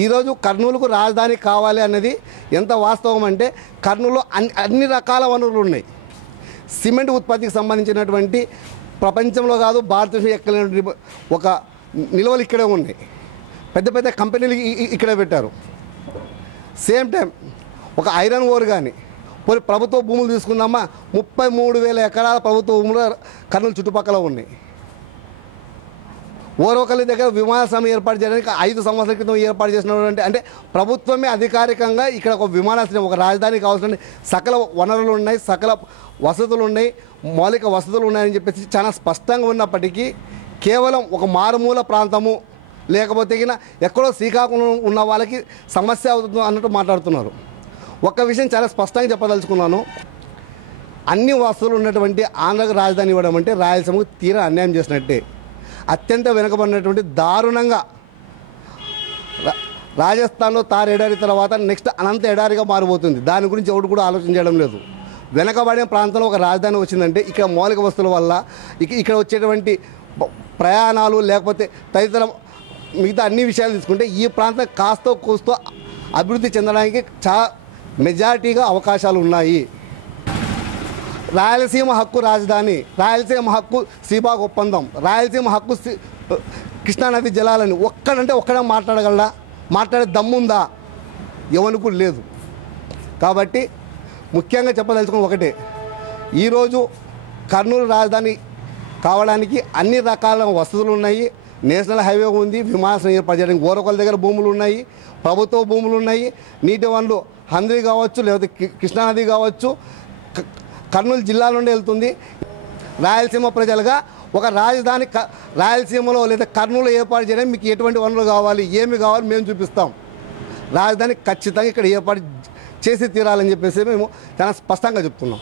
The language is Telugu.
ఈరోజు కర్నూలుకు రాజధాని కావాలి అన్నది ఎంత వాస్తవం అంటే కర్నూలులో అన్ని రకాల వనరులు ఉన్నాయి. సిమెంట్ ఉత్పత్తికి సంబంధించినటువంటి ప్రపంచంలో కాదు భారతదేశం ఎక్కలేని ఒక నిల్వలు ఇక్కడే ఉన్నాయి. పెద్ద పెద్ద కంపెనీలు ఇక్కడే పెట్టారు. సేమ్ టైం ఒక ఐరన్ ఓర్ కానీ పోయి ప్రభుత్వ భూములు తీసుకుందామా 33,000 ఎకరాల ప్రభుత్వ భూములు కర్నూలు చుట్టుపక్కల ఉన్నాయి. ఓరొకరి దగ్గర విమానాశ్రయం ఏర్పాటు చేయడానికి 5 సంవత్సరాల క్రితం ఏర్పాటు చేసినటువంటి అంటే ప్రభుత్వమే అధికారికంగా ఇక్కడ ఒక విమానాశ్రయం ఒక రాజధాని కావాల్సిన సకల వనరులు ఉన్నాయి, సకల వసతులు ఉన్నాయి, మౌలిక వసతులు ఉన్నాయని చెప్పేసి చాలా స్పష్టంగా ఉన్నప్పటికీ కేవలం ఒక మారుమూల ప్రాంతము లేకపోతే ఎక్కడో శ్రీకాకుళం ఉన్న వాళ్ళకి సమస్య అవుతుంది అన్నట్టు మాట్లాడుతున్నారు. ఒక్క విషయం చాలా స్పష్టంగా చెప్పదలుచుకున్నాను. అన్ని వసతులు ఉన్నటువంటి ఆంధ్రకు రాజధాని ఇవ్వడం అంటే రాయలసీమకు తీరా అన్యాయం చేసినట్టే. అత్యంత వెనుకబడినటువంటి దారుణంగా రాజస్థాన్లో తార్ ఎడారి తర్వాత నెక్స్ట్ అనంత ఎడారిగా మారిపోతుంది. దాని గురించి ఎవరు కూడా ఆలోచించడం లేదు. వెనకబడిన ప్రాంతంలో ఒక రాజధాని వచ్చిందంటే ఇక్కడ మౌలిక వస్తువుల వల్ల ఇక్కడ వచ్చేటువంటి ప్రయాణాలు లేకపోతే తదితర మిగతా అన్ని విషయాలు తీసుకుంటే ఈ ప్రాంతం కాస్తో కూస్తో అభివృద్ధి చెందడానికి చాలా మెజారిటీగా అవకాశాలు ఉన్నాయి. రాయలసీమ హక్కు రాజధాని, రాయలసీమ హక్కు శ్రీబాగ్ ఒప్పందం, రాయలసీమ హక్కు కృష్ణానది జలాలని ఒక్కడే మాట్లాడగలడా? మాట్లాడే దమ్ముందా? ఎవరికి లేదు. కాబట్టి ముఖ్యంగా చెప్పదలుచుకున్న ఒకటే, ఈరోజు కర్నూలు రాజధాని కావడానికి అన్ని రకాల వసతులు ఉన్నాయి. నేషనల్ హైవే ఉంది, విమానాశ్రయం ఏర్పాటు చేయడానికి ఓరకొల దగ్గర భూములు ఉన్నాయి, ప్రభుత్వ భూములు ఉన్నాయి, నీటి వనరులు హంద్రి కావచ్చు లేకపోతే కృష్ణానది కావచ్చు కర్నూలు జిల్లా నుండి వెళ్తుంది. రాయలసీమ ప్రజలుగా ఒక రాజధాని రాయలసీమలో లేదా కర్నూలు ఏర్పాటు చేయడానికి మీకు ఎటువంటి వనరులు కావాలి, ఏమి కావాలి మేము చూపిస్తాం. రాజధాని ఖచ్చితంగా ఇక్కడ ఏర్పాటు చేసి తీరాలని చెప్పేసి మేము చాలా స్పష్టంగా చెప్తున్నాం.